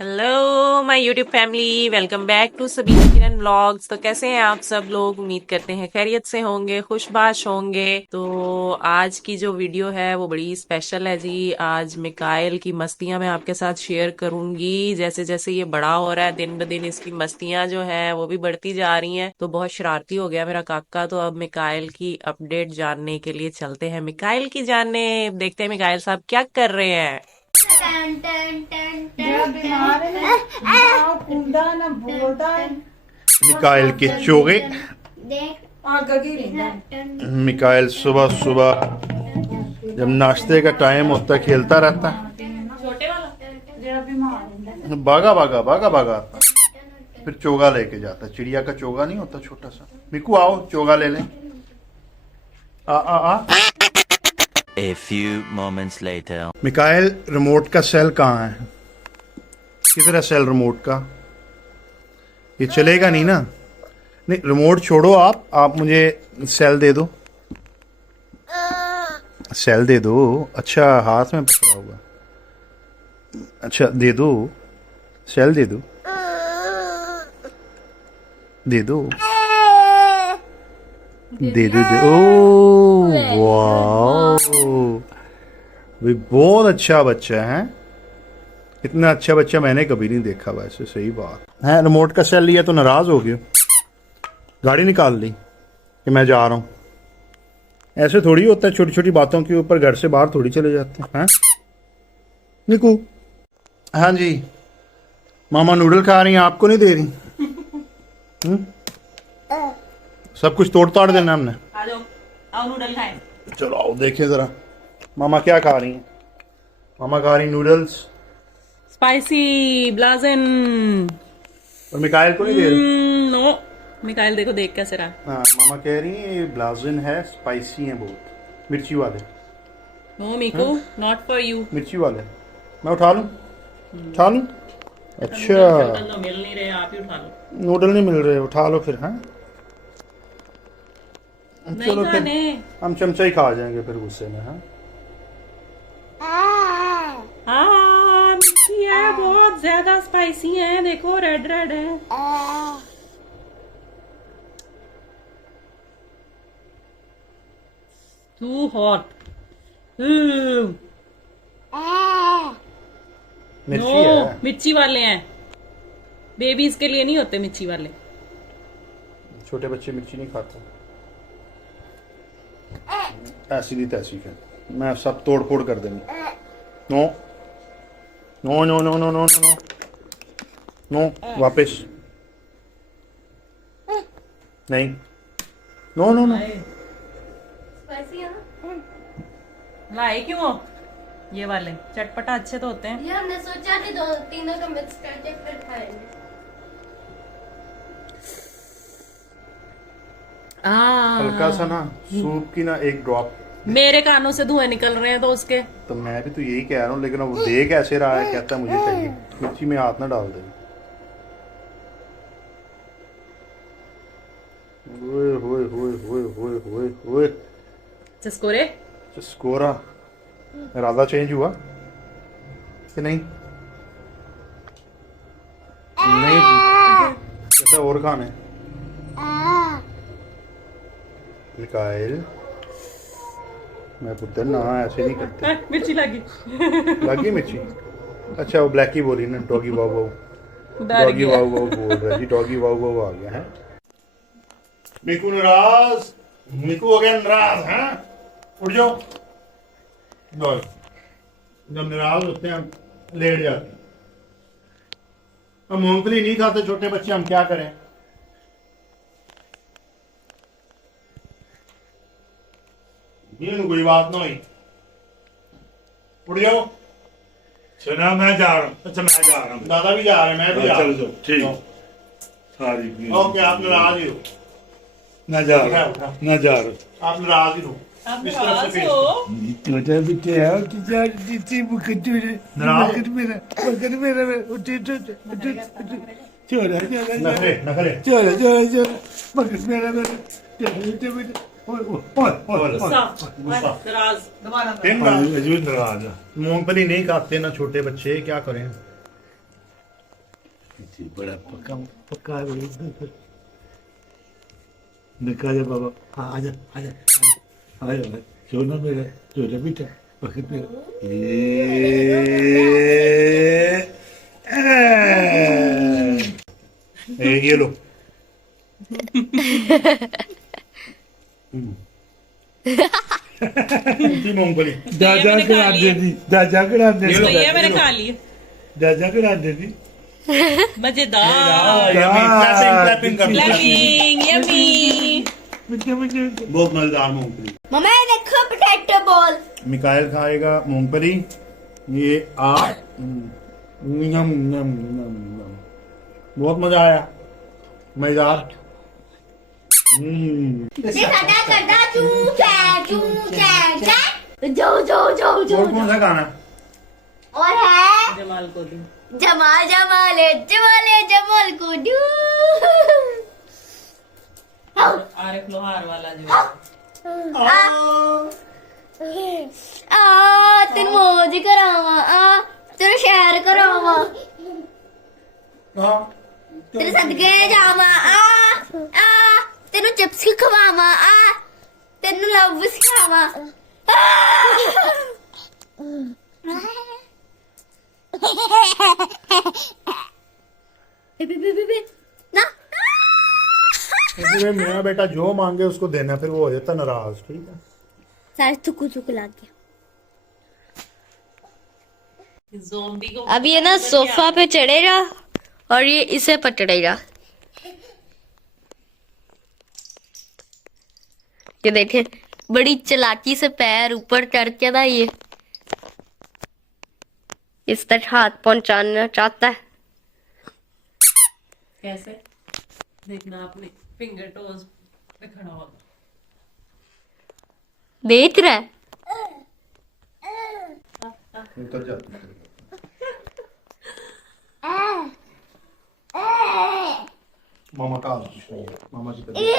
Hello my YouTube family, welcome back to Sabina Kiran vlogs. तो कैसे हैं आप सब लोग? उम्मीद करते हैं खैरियत से होंगे, खुशबाश होंगे। तो आज की जो वीडियो है वो बड़ी स्पेशल है जी। आज मिकाइल की मस्तियां मैं आपके साथ शेयर करूंगी। जैसे जैसे ये बड़ा हो रहा है दिन ब दिन इसकी मस्तियां जो है वो भी बढ़ती जा रही हैं। तो बहुत शरारती हो गया मेरा काका। तो अब मिकाइल की अपडेट जानने के लिए चलते हैं मिकाइल की जानने। देखते हैं मिकाइल साहब क्या कर रहे हैं। टन टन टन टन बीमार है ना कूदा ना बोलता है। मिकाइल के चोगे। देख आगे की लेंदा मिकाइल सुबह सुबह जब नाश्ते का टाइम होता है खेलता रहता है। छोटे वाला जरा बीमार है। भागा भागा भागा भागा आता है। फिर चोगा लेके जाता है। चिड़िया का चोगा नहीं होता छोटा सा। मिकू आओ चोगा ले लें। आ आ आ A few moments later. Mikail remote का सेल कहाँ है? किधर है सेल रिमोट का? ये चलेगा नहीं ना। नहीं रिमोट छोड़ो। आप मुझे सेल दे दो। सेल दे दो। अच्छा हाथ में पकड़ा हुआ। अच्छा दे दो। सेल दे दो। दे दो। दे दो दे। ओ वाह, भाई बहुत अच्छा बच्चा है। इतना अच्छा बच्चा मैंने कभी नहीं देखा। वैसे सही बात है। रिमोट का सेल लिया तो नाराज हो गए, गाड़ी निकाल ली कि मैं जा रहा हूँ। ऐसे थोड़ी होता है, छोटी छोटी बातों के ऊपर घर से बाहर थोड़ी चले जाते हैं। निकू हाँ जी, मामा नूडल खा रही हैं, आपको नहीं दे रही? सब कुछ तोड़ ताड़ देना हमने। आ जाओ, आओ नूडल खाएं। चलो आओ देखें जरा मामा क्या खा रही हैं। मामा खा रही नूडल्स स्पाइसी ब्लाजन। और मिकाइल को नहीं दे रही। नो, मिकाइल देखो देख कैसे रहा। हाँ मामा कह रही है ये ब्लाजन है, स्पाइसी है बहुत, मिर्ची वाले। नो मीको, नॉट फॉर यू। मिर्ची वाले मैं उठा लूं? उठा लूं? अच्छा मिल नहीं रहे, आप ही उठा लो। नूडल नहीं मिल रहे, उठा लो फिर। हाँ नहीं चलो फिर खाने। हम चमचा ही खा जाएंगे फिर गुस्से में। हाँ हाँ मिर्ची है, बहुत ज्यादा स्पाइसी है। देखो रेड रेड है। Too hot. मिर्ची नो, है। मिर्ची वाले हैं। बेबीज के लिए नहीं होते मिर्ची वाले। छोटे बच्चे मिर्ची नहीं खाते। ऐसी नहीं तैसी कर, मैं सब तोड़ फोड़ कर देंगे। No no no no no no no no वापस नहीं। नो नो नो स्पाइसी है ना। लाए क्यों हो? ये वाले चटपटा अच्छे तो होते हैं। ये हमने सोचा कि दो तीनों को मिक्स करके फिर खाएंगे। हल्का सा ना सूप की ना एक ड्रॉप। मेरे कानों से धुएं निकल रहे हैं तो उसके। तो मैं भी तो यही कह रहा हूँ, लेकिन वो देख ऐसे रहा है, कहता है मुझे चाहिए। मिर्ची में हाथ ना डाल दे। ओए होए होए होए होए होए होए। चस्कोरे। स्कोरा इरादा चेंज हुआ कि नहीं? नहीं कैसा और खाने? मिकाइल मैं पुत्र ना ऐसे नहीं करते। मिर्ची लगी। लगी मिर्ची? अच्छा वो ब्लैकी बोली ना, डॉगी वाव वाव। डर डॉगी गया। वाव वाव बोल रहा है जी। डॉगी वाव वाव आ गया है। मिकू नाराज, मिकू हो गया नाराज। हैं उठ जाओ। बस जब नाराज होते हैं हम लेट जाते हैं। हम मूंगफली नहीं खाते छोटे बच्चे, हम क्या करें? ये कोई बात ना हुई। उठ जाओ। सुना मैं जा रहा हूँ। अच्छा मैं जा रहा हूँ। दादा भी जा रहे हैं, मैं भी जा रहा चलो हूँ। चलो ठीक। सारी ओके आप नाराज ही हो। मैं जा रहा हूँ। मैं जा रहा हूँ। आप नाराज ही हो। इस तरफ से फेस छोटा बेटे है टीचर टीचर मुकट नाराज मेरा मुकट मेरा उठे छोरा नखरे नखरे। छोरा छोरा छोरा मुकट मेरा मेरा मूंगफली नहीं खाते ना छोटे बच्चे, क्या करें? जी बड़ा पक्का पक्का है निकाल जा बाबा हाँ आजा आजा आजा आजा सोना मेरा छोटा बेटा वक्त मेरा ये लो मूंगफली दादा मैंने के खा हाथ ली। दे दी दादा के हाथ दे तो दी ये मैंने खा लिए दादा के हाथ दे दी मजेदार क्लैपिंग यम्मी मीठे मीठे बहुत मजेदार मूंगफली। मम्मा ये देखो पोटैटो बॉल। मिकाइल खाएगा मूंगफली। ये नम नम नम नम बहुत मजा आया मजेदार। ये खाना करता चू जो जो जो जो और कौन सा गाना? और है जमाल को दूं जमाल जमाल जमाल जमाल को दू। आरिफ लोहार वाला जो तेन मौज करावा तेन शैर करावा तेरे सदके जावा तेन चिप्स खवावा तेन लव सिखावा ना इसलिए मेरा बेटा जो मांगे उसको देना, फिर वो हो जाता नाराज। ठीक है सारे थुकु थुकु लग गया। ज़ोंबी को अब ये ना सोफा पे चढ़ेगा और ये इसे पकड़ेगा। ये देखे बड़ी चालाकी से पैर ऊपर करके ना ये इस तक हाथ पहुंचाना चाहता है। कैसे देखना अपने फिंगर टोज पे खड़ा होगा। देख रहा है उतर जाता है। मामा का मामा की तबीयत